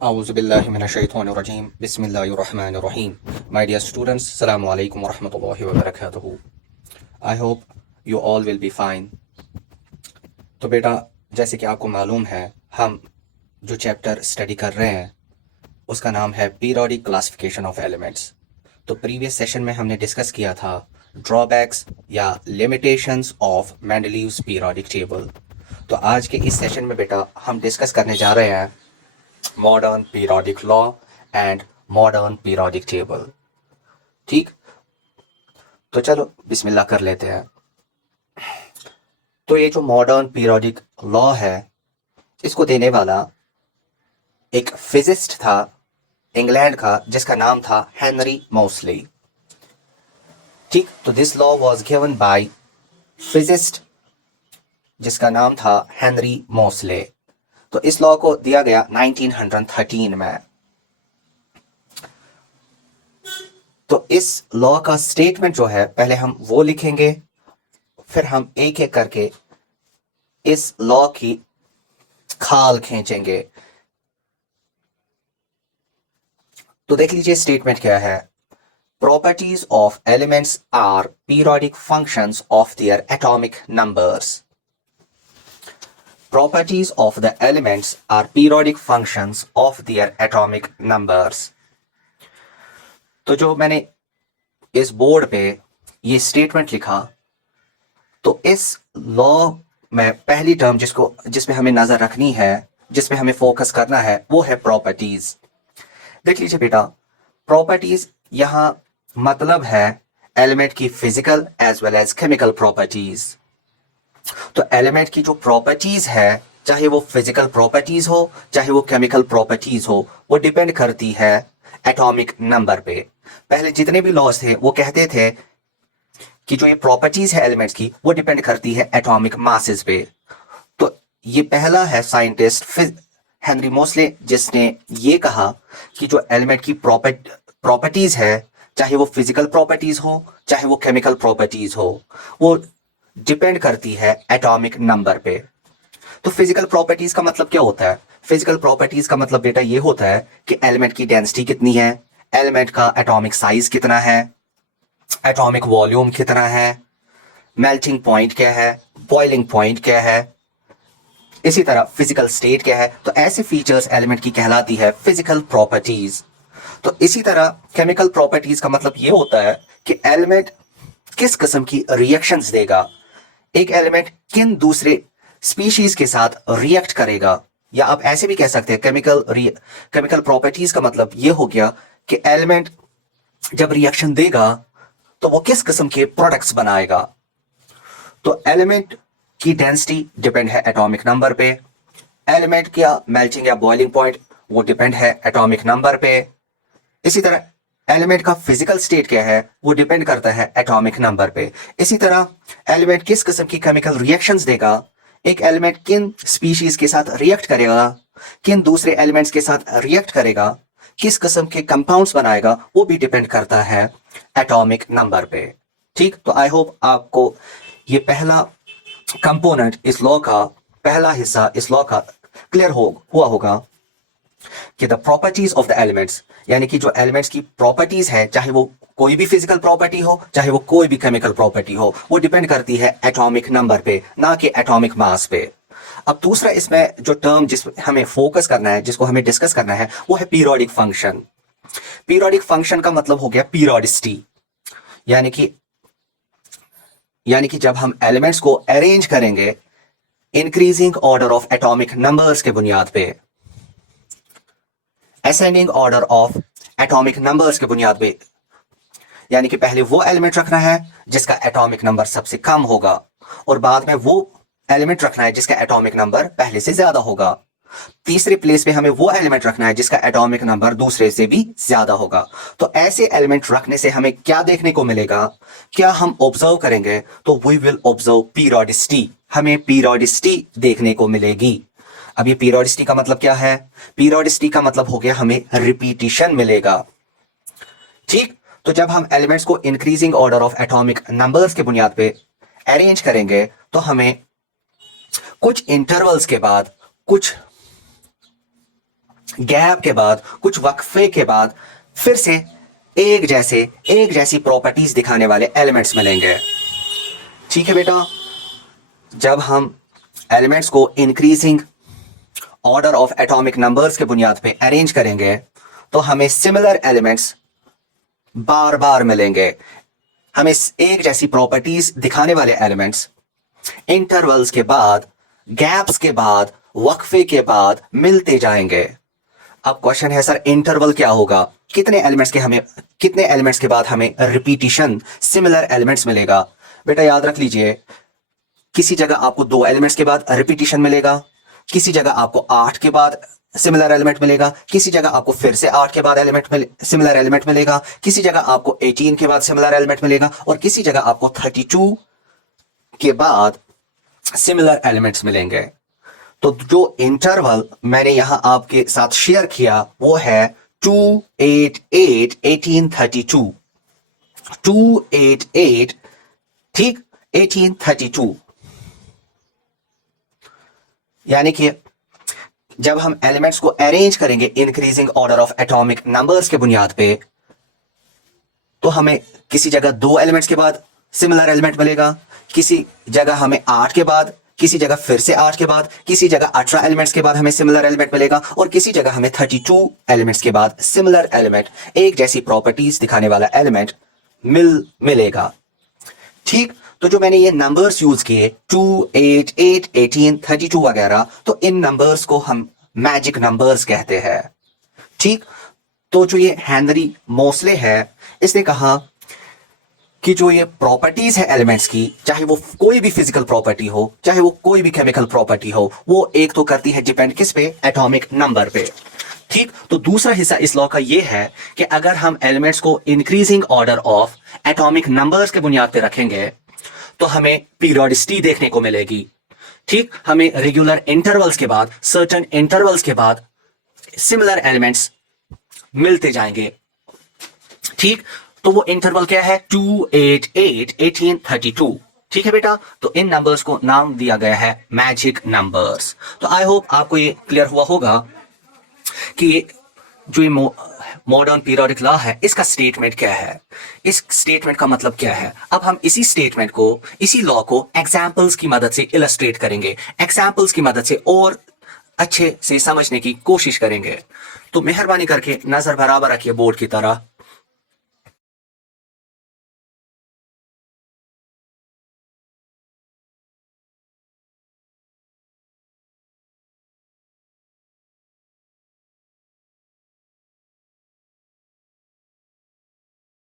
Auzubillahiminash-shaytanir-rajim. Bismillahir-rahmanir-rahim. My dear students, Assalamu alaikum wa rahmatullahi wa barakatuhu. I hope you all will be fine. तो बेटा, जैसे कि आपको मालूम है, हम जो चैप्टर स्टडी कर रहे हैं उसका नाम है पीरियोडिक क्लासिफिकेशन ऑफ एलिमेंट्स। तो प्रीवियस सेशन में हमने डिस्कस किया था ड्रॉबैक्स या limitations of Mendeleev's periodic table. तो आज के इस सेशन में बेटा हम डिस्कस करने जा रहे हैं modern periodic law and modern periodic table. ठीक, तो चलो बिस्मिल्लाह कर लेते हैं। तो ये जो मॉडर्न पीरियोडिक लॉ है इसको देने वाला एक फिजिस्ट था इंग्लैंड का जिसका नाम था हेनरी मोसले। ठीक, तो this law was given by physicist जिसका नाम था हेनरी मोसले। तो इस लॉ को दिया गया 1913 में। तो इस लॉ का स्टेटमेंट जो है पहले हम वो लिखेंगे, फिर हम एक एक करके इस लॉ की खाल खींचेंगे। तो देख लीजिए स्टेटमेंट क्या है। Properties of elements are periodic functions of their atomic numbers. Properties of the elements are periodic functions of their atomic numbers. तो जो मैंने इस बोर्ड पे ये स्टेटमेंट लिखा, तो इस लॉ में पहली टर्म जिसमें हमें नजर रखनी है, जिसमें हमें फोकस करना है, वो है प्रॉपर्टीज। देख लीजिए बेटा, प्रॉपर्टीज यहां मतलब है एलिमेंट की physical as well as chemical properties. तो एलिमेंट की जो प्रॉपर्टीज है, चाहे वो फिजिकल प्रॉपर्टीज हो चाहे वो केमिकल प्रॉपर्टीज हो, वो डिपेंड करती है एटॉमिक नंबर पे। पहले जितने भी लॉज थे वो कहते थे कि जो ये प्रॉपर्टीज है एलिमेंट्स की वो डिपेंड करती है एटॉमिक मासेस पे। तो ये पहला है साइंटिस्ट हेनरी मोसले जिसने ये कहा कि जो एलिमेंट की प्रॉपर्टीज है, चाहे वो फिजिकल प्रॉपर्टीज हो चाहे वो केमिकल प्रॉपर्टीज हो, वो डिपेंड करती है एटॉमिक नंबर पे। तो फिजिकल प्रॉपर्टीज का मतलब क्या होता है? फिजिकल प्रॉपर्टीज का मतलब बेटा ये होता है कि एलिमेंट की डेंसिटी कितनी है, एलिमेंट का एटॉमिक साइज कितना है, एटॉमिक वॉल्यूम कितना है, मेल्टिंग पॉइंट क्या है, बॉइलिंग पॉइंट क्या है, इसी तरह फिजिकल स्टेट क्या है। तो ऐसे फीचर्स एलिमेंट की कहलाती है फिजिकल प्रॉपर्टीज। तो इसी तरह केमिकल प्रॉपर्टीज का मतलब ये होता है कि एलिमेंट किस किस्म की रिएक्शंस देगा, एक एलिमेंट किन दूसरे स्पीशीज के साथ रिएक्ट करेगा। या आप ऐसे भी कह सकते हैं केमिकल प्रॉपर्टीज का मतलब यह हो गया कि एलिमेंट जब रिएक्शन देगा तो वो किस किस्म के प्रोडक्ट्स बनाएगा। तो एलिमेंट की डेंसिटी डिपेंड है एटॉमिक नंबर पे, एलिमेंट का मेल्टिंग या बॉइलिंग पॉइंट वो डिपेंड है एटॉमिक नंबर पे, इसी तरह एलिमेंट का फिजिकल स्टेट क्या है वो डिपेंड करता है एटॉमिक नंबर पे। इसी तरह एलिमेंट किस किस्म की केमिकल रिएक्शंस देगा, एक एलिमेंट किन स्पीशीज के साथ रिएक्ट करेगा, किन दूसरे एलिमेंट्स के साथ रिएक्ट करेगा, किस किस्म के कंपाउंड्स बनाएगा, वो भी डिपेंड करता है एटॉमिक नंबर पे। ठीक, तो आई होप आपको ये पहला कंपोनेंट इस लॉ का, पहला हिस्सा इस लॉ का क्लियर हुआ होगा कि the properties of the elements, यानी कि जो एलिमेंट्स की प्रॉपर्टीज है, चाहे वो कोई भी फिजिकल प्रॉपर्टी हो चाहे वो कोई भी केमिकल प्रॉपर्टी हो, वो डिपेंड करती है एटॉमिक नंबर पे, ना कि एटॉमिक मास पे। अब दूसरा इसमें जो टर्म जिस हमें फोकस करना है, जिसको हमें डिस्कस करना है, वो है पीरियोडिक फंक्शन। पीरियोडिक फंक्शन का मतलब हो गया पीरियोडिसिटी, यानी कि जब हम एलिमेंट्स को अरेंज करेंगे increasing order of atomic numbers के बुनियाद पे, ascending order of atomic numbers के बुनियाद पे, यानी कि पहले वो एलिमेंट रखना है जिसका एटॉमिक नंबर सबसे कम होगा और बाद में वो एलिमेंट रखना है जिसका एटॉमिक नंबर पहले से ज्यादा होगा। तीसरे प्लेस पे हमें वो एलिमेंट रखना है जिसका एटॉमिक नंबर दूसरे से भी ज्यादा होगा। तो ऐसे एलिमेंट रखने से हमें क्या देखने को मिलेगा, क्या हम ऑब्जर्व करेंगे, तो वी विल ऑब्जर्व पीरियोडिसिटी, हमें पीरियोडिसिटी देखने को मिलेगी। अब ये पीरियोडिसिटी का मतलब क्या है? पीरियोडिसिटी का मतलब हो गया हमें रिपीटिशन मिलेगा। ठीक, तो जब हम एलिमेंट्स को increasing order of atomic numbers के बुनियाद पे अरेंज करेंगे तो हमें कुछ इंटरवल्स के बाद, कुछ गैप के बाद, कुछ वक्फे के बाद फिर से एक जैसी प्रॉपर्टीज दिखाने वाले एलिमेंट्स मिलेंगे। ठीक है बेटा, जब हम एलिमेंट्स को increasing order of atomic numbers के बुनियाद पे अरेंज करेंगे तो हमें सिमिलर एलिमेंट्स बार बार मिलेंगे। हमें एक जैसी प्रॉपर्टीज दिखाने वाले एलिमेंट्स इंटरवल्स के बाद, गैप्स के बाद, वक्फे के बाद मिलते जाएंगे। अब क्वेश्चन है सर इंटरवल क्या होगा, कितने एलिमेंट्स के बाद हमें रिपीटिशन सिमिलर एलिमेंट्स मिलेगा। बेटा याद रख लीजिए, किसी जगह आपको 2 एलिमेंट्स के बाद रिपीटिशन मिलेगा, किसी जगह आपको 8 के बाद सिमिलर एलिमेंट मिलेगा, किसी जगह आपको फिर से 8 के बाद सिमिलर एलिमेंट मिलेगा, किसी जगह आपको 18 के बाद सिमिलर एलिमेंट मिलेगा और किसी जगह आपको 32 के बाद सिमिलर एलिमेंट्स मिलेंगे। तो जो इंटरवल मैंने यहां आपके साथ शेयर किया वो है 288 1832, 288 ठीक 1832। यानी कि जब हम एलिमेंट्स को अरेंज करेंगे increasing order of atomic numbers के बुनियाद पे तो हमें किसी जगह 2 एलिमेंट्स के बाद सिमिलर एलिमेंट मिलेगा, किसी जगह हमें 8 के बाद, किसी जगह फिर से 8 के बाद, किसी जगह 18 एलिमेंट्स के बाद हमें सिमिलर एलिमेंट मिलेगा और किसी जगह हमें 32 एलिमेंट्स के बाद सिमिलर एलिमेंट, एक जैसी प्रॉपर्टीज दिखाने वाला एलिमेंट मिलेगा। ठीक, तो जो मैंने ये नंबर्स यूज किए 2, 8, 8, 18, 32 वगैरह, तो इन नंबर्स को हम मैजिक नंबर्स कहते हैं। ठीक, तो जो ये हेनरी मोसले है इसने कहा कि जो ये प्रॉपर्टीज है एलिमेंट्स की, चाहे वो कोई भी फिजिकल प्रॉपर्टी हो, चाहे वो कोई भी केमिकल प्रॉपर्टी हो, वो एक तो करती है डिपेंड किस पे, एटॉमिक नंबर पे। ठीक, तो दूसरा हिस्सा इस लॉ का ये है कि अगर हम एलिमेंट्स को increasing order of atomic numbers के बुनियाद पे रखेंगे तो हमें पीरियोडिसिटी देखने को मिलेगी। ठीक, हमें रेगुलर इंटरवल्स के बाद, सर्टेन इंटरवल्स के बाद सिमिलर एलिमेंट्स मिलते जाएंगे। ठीक, तो वो इंटरवल क्या है 288 1832। ठीक है बेटा, तो इन नंबर्स को नाम दिया गया है मैजिक नंबर्स। तो आई होप आपको ये क्लियर हुआ होगा कि जो ये मॉडर्न पीरियोडिक लॉ है इसका स्टेटमेंट क्या है, इस स्टेटमेंट का मतलब क्या है। अब हम इसी स्टेटमेंट को, इसी लॉ को एग्जाम्पल्स की मदद से इलस्ट्रेट करेंगे, एग्जाम्पल्स की मदद से और अच्छे से समझने की कोशिश करेंगे। तो मेहरबानी करके नजर बराबर रखिए बोर्ड की तरह।